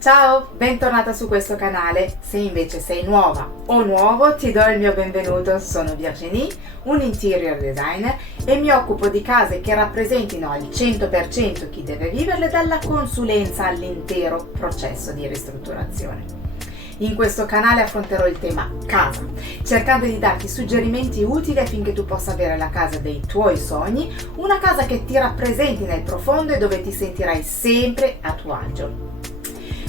Ciao, bentornata su questo canale. Se invece sei nuova o nuovo, ti do il mio benvenuto. Sono Virginie, un interior designer e mi occupo di case che rappresentino al 100% chi deve viverle, dalla consulenza all'intero processo di ristrutturazione. In questo canale affronterò il tema casa, cercando di darti suggerimenti utili affinché tu possa avere la casa dei tuoi sogni, una casa che ti rappresenti nel profondo e dove ti sentirai sempre a tuo agio.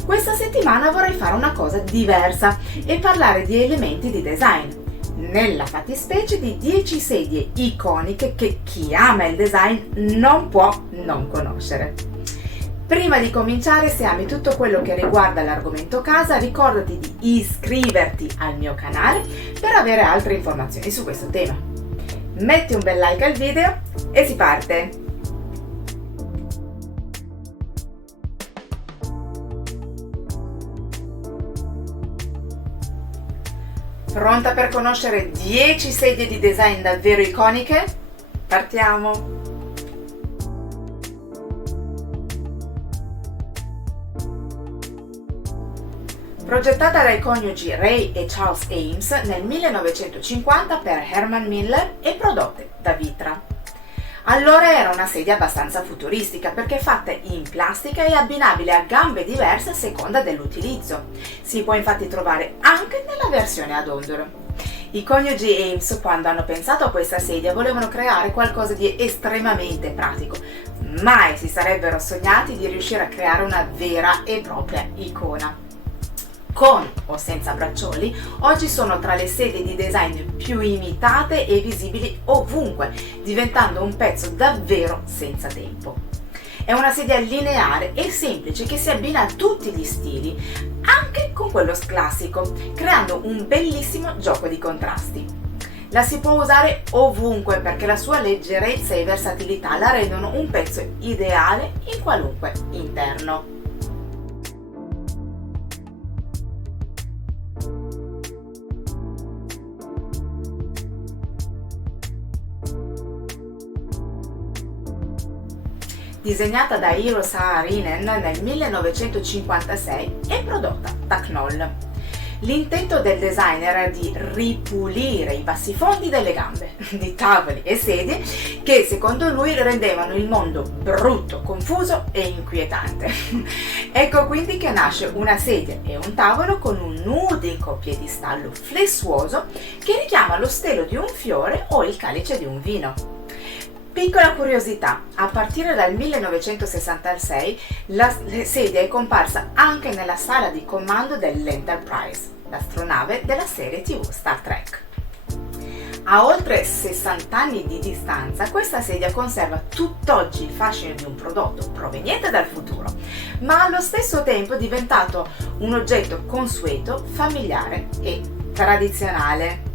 Questa settimana vorrei fare una cosa diversa e parlare di elementi di design, nella fattispecie di 10 sedie iconiche che chi ama il design non può non conoscere. Prima di cominciare, se ami tutto quello che riguarda l'argomento casa, ricordati di iscriverti al mio canale per avere altre informazioni su questo tema. Metti un bel like al video e si parte! Pronta per conoscere 10 sedie di design davvero iconiche? Partiamo! Progettata dai coniugi Ray e Charles Eames nel 1950 per Herman Miller e prodotte da Vitra. Allora era una sedia abbastanza futuristica perché fatta in plastica e abbinabile a gambe diverse a seconda dell'utilizzo. Si può infatti trovare anche nella versione ad ondolo. I coniugi Eames, quando hanno pensato a questa sedia, volevano creare qualcosa di estremamente pratico. Mai si sarebbero sognati di riuscire a creare una vera e propria icona. Con o senza braccioli, oggi sono tra le sedie di design più imitate e visibili ovunque, diventando un pezzo davvero senza tempo. È una sedia lineare e semplice che si abbina a tutti gli stili, anche con quello classico, creando un bellissimo gioco di contrasti. La si può usare ovunque perché la sua leggerezza e versatilità la rendono un pezzo ideale in qualunque interno. Disegnata da Eero Saarinen nel 1956 e prodotta da Knoll. L'intento del designer era di ripulire i bassifondi delle gambe, di tavoli e sedie che secondo lui rendevano il mondo brutto, confuso e inquietante. Ecco quindi che nasce una sedia e un tavolo con un unico piedistallo flessuoso che richiama lo stelo di un fiore o il calice di un vino. Piccola curiosità, a partire dal 1966 la sedia è comparsa anche nella sala di comando dell'Enterprise, l'astronave della serie TV Star Trek. A oltre 60 anni di distanza, questa sedia conserva tutt'oggi il fascino di un prodotto proveniente dal futuro, ma allo stesso tempo è diventato un oggetto consueto, familiare e tradizionale.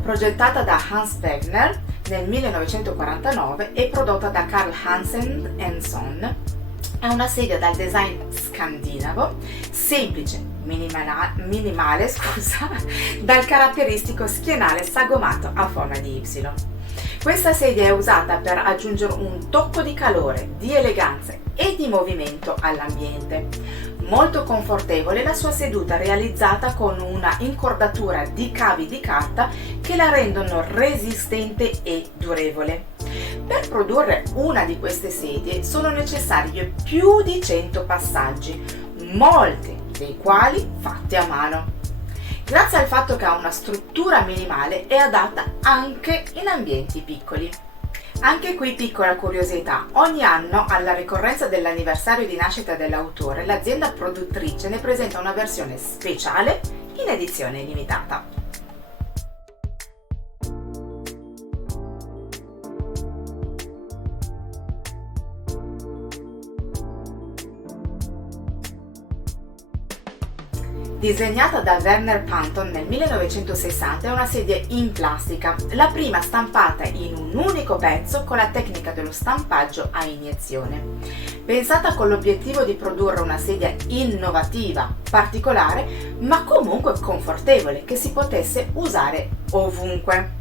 Progettata da Hans Wegner nel 1949 e prodotta da Carl Hansen Son, è una sedia dal design scandinavo, semplice, minimale, dal caratteristico schienale sagomato a forma di Y. Questa sedia è usata per aggiungere un tocco di calore, di eleganza e di movimento all'ambiente. Molto confortevole la sua seduta realizzata con una incordatura di cavi di carta che la rendono resistente e durevole. Per produrre una di queste sedie sono necessari più di 100 passaggi, molti dei quali fatti a mano. Grazie al fatto che ha una struttura minimale è adatta anche in ambienti piccoli. Anche qui piccola curiosità, ogni anno alla ricorrenza dell'anniversario di nascita dell'autore l'azienda produttrice ne presenta una versione speciale in edizione limitata. Disegnata da Werner Panton nel 1960, è una sedia in plastica, la prima stampata in un unico pezzo con la tecnica dello stampaggio a iniezione. Pensata con l'obiettivo di produrre una sedia innovativa, particolare, ma comunque confortevole, che si potesse usare ovunque.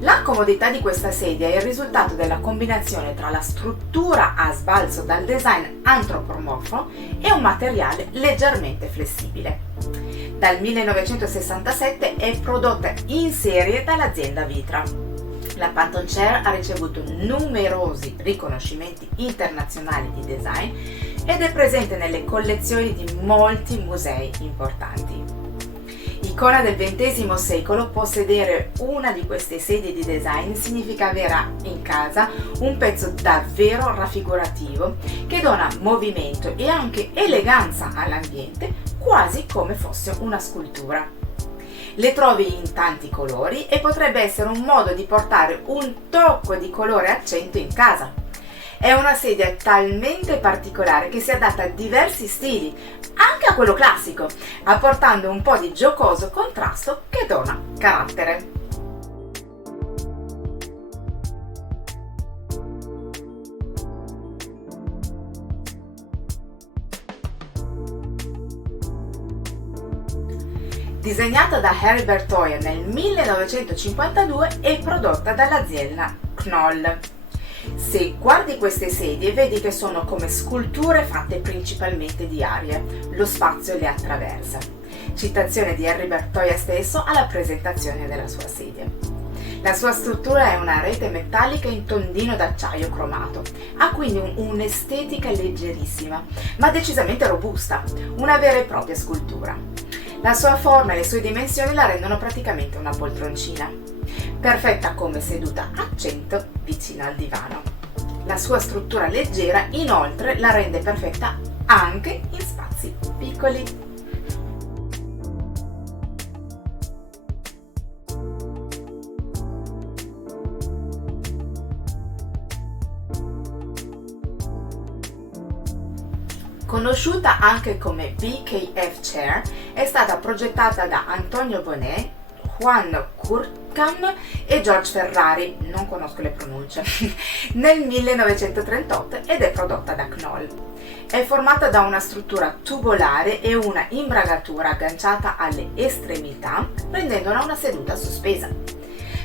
La comodità di questa sedia è il risultato della combinazione tra la struttura a sbalzo dal design antropomorfo e un materiale leggermente flessibile. Dal 1967 è prodotta in serie dall'azienda Vitra. La Panton Chair ha ricevuto numerosi riconoscimenti internazionali di design ed è presente nelle collezioni di molti musei importanti. Icona del XX secolo, possedere una di queste sedie di design significa avere in casa un pezzo davvero raffigurativo che dona movimento e anche eleganza all'ambiente, quasi come fosse una scultura. Le trovi in tanti colori e potrebbe essere un modo di portare un tocco di colore accento in casa. È una sedia talmente particolare che si adatta a diversi stili, anche a quello classico, apportando un po' di giocoso contrasto che dona carattere. Disegnata da Herbert Toyer nel 1952 e prodotta dall'azienda Knoll. Se guardi queste sedie vedi che sono come sculture fatte principalmente di aria, lo spazio le attraversa. Citazione di Herbert Toyer stesso alla presentazione della sua sedia. La sua struttura è una rete metallica in tondino d'acciaio cromato, ha quindi un'estetica leggerissima, ma decisamente robusta, una vera e propria scultura. La sua forma e le sue dimensioni la rendono praticamente una poltroncina, perfetta come seduta a centro vicino al divano. La sua struttura leggera inoltre la rende perfetta anche in spazi piccoli. Conosciuta anche come BKF Chair, è stata progettata da Antonio Bonnet, Juan Curcan e George Ferrari, non conosco le pronunce, nel 1938 ed è prodotta da Knoll. È formata da una struttura tubolare e una imbragatura agganciata alle estremità, rendendola una seduta sospesa.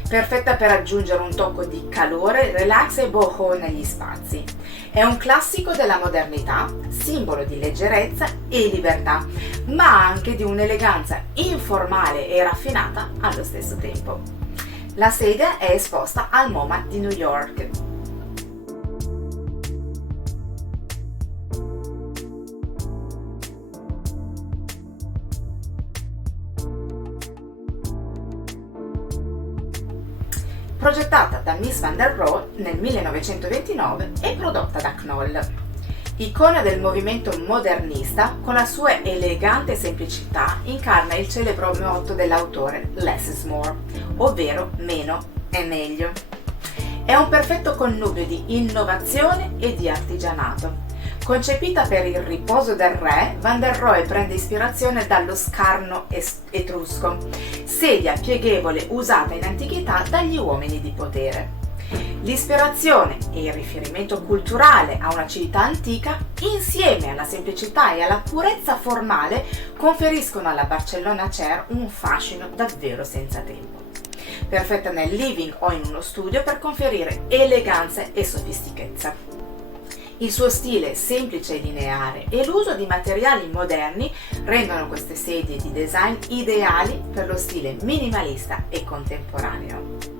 Perfetta per aggiungere un tocco di calore, relax e boho negli spazi. È un classico della modernità, simbolo di leggerezza e libertà, ma anche di un'eleganza informale e raffinata allo stesso tempo. La sedia è esposta al MoMA di New York. Progettata da Mies van der Rohe nel 1929 e prodotta da Knoll. Icona del movimento modernista, con la sua elegante semplicità incarna il celebre motto dell'autore Less is more, ovvero meno è meglio. È un perfetto connubio di innovazione e di artigianato. Concepita per il riposo del re, Van der Rohe prende ispirazione dallo scarno etrusco, sedia pieghevole usata in antichità dagli uomini di potere. L'ispirazione e il riferimento culturale a una civiltà antica, insieme alla semplicità e alla purezza formale, conferiscono alla Barcellona Chair un fascino davvero senza tempo. Perfetta nel living o in uno studio per conferire eleganza e sofistichezza. Il suo stile semplice e lineare e l'uso di materiali moderni rendono queste sedie di design ideali per lo stile minimalista e contemporaneo.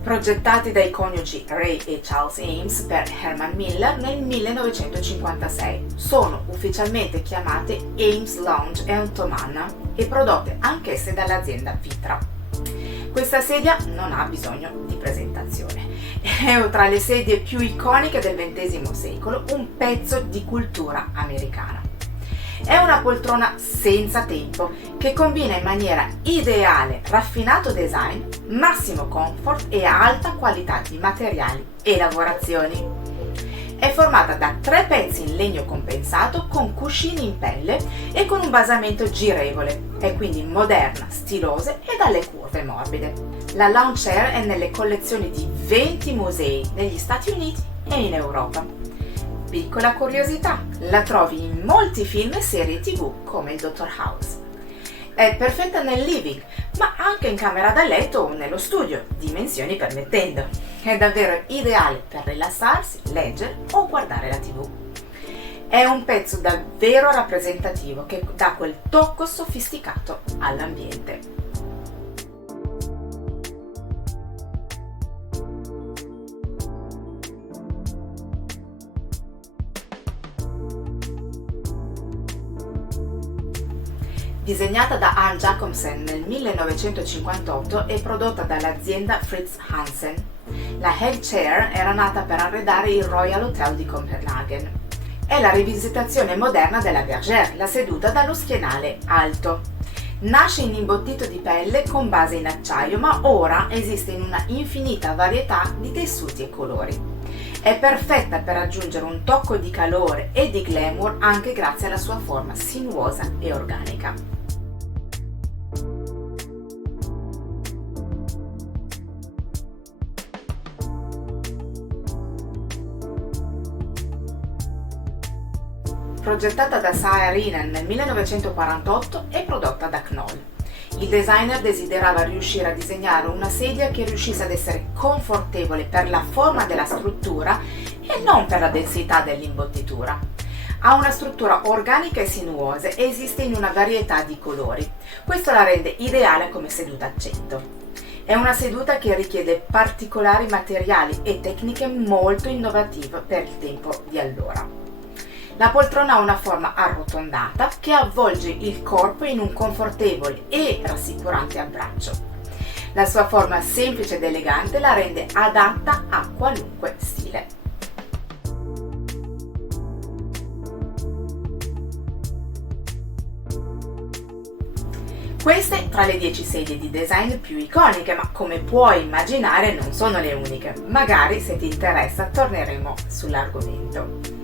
Progettati dai coniugi Ray e Charles Eames per Herman Miller nel 1956, sono ufficialmente chiamate Eames Lounge e Ottomana e prodotte anch'esse dall'azienda Vitra. Questa sedia non ha bisogno di presentazione, è tra le sedie più iconiche del XX secolo, un pezzo di cultura americana. È una poltrona senza tempo che combina in maniera ideale raffinato design, massimo comfort e alta qualità di materiali e lavorazioni. È formata da 3 pezzi in legno compensato con cuscini in pelle e con un basamento girevole. È quindi moderna, stilosa e dalle curve morbide. La lounge chair è nelle collezioni di 20 musei negli Stati Uniti e in Europa. Piccola curiosità, la trovi in molti film e serie TV come il Dottor House. È perfetta nel living, ma anche in camera da letto o nello studio, dimensioni permettendo. È davvero ideale per rilassarsi, leggere o guardare la TV. È un pezzo davvero rappresentativo che dà quel tocco sofisticato all'ambiente. Disegnata da Ann Jacobsen nel 1958 e prodotta dall'azienda Fritz Hansen, la head chair era nata per arredare il Royal Hotel di Copenaghen. È la rivisitazione moderna della bergère, la seduta dallo schienale alto. Nasce in imbottito di pelle con base in acciaio, ma ora esiste in una infinita varietà di tessuti e colori. È perfetta per aggiungere un tocco di calore e di glamour anche grazie alla sua forma sinuosa e organica. Progettata da Saarinen nel 1948 e prodotta da Knoll. Il designer desiderava riuscire a disegnare una sedia che riuscisse ad essere confortevole per la forma della struttura e non per la densità dell'imbottitura. Ha una struttura organica e sinuosa e esiste in una varietà di colori. Questo la rende ideale come seduta a centro. È una seduta che richiede particolari materiali e tecniche molto innovative per il tempo di allora. La poltrona ha una forma arrotondata che avvolge il corpo in un confortevole e rassicurante abbraccio. La sua forma semplice ed elegante la rende adatta a qualunque stile. Queste tra le 10 sedie di design più iconiche, ma come puoi immaginare non sono le uniche. Magari se ti interessa torneremo sull'argomento.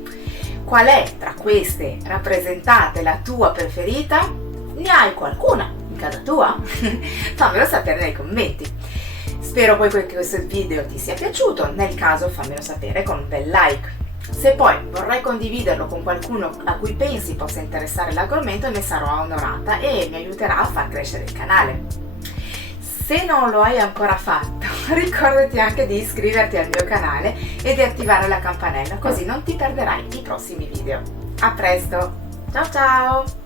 Qual è tra queste rappresentate la tua preferita? Ne hai qualcuna in casa tua? Fammelo sapere nei commenti. Spero poi che questo video ti sia piaciuto, nel caso fammelo sapere con un bel like. Se poi vorrai condividerlo con qualcuno a cui pensi possa interessare l'argomento, ne sarò onorata e mi aiuterà a far crescere il canale. Se non lo hai ancora fatto, ricordati anche di iscriverti al mio canale e di attivare la campanella, così non ti perderai i prossimi video. A presto, ciao ciao!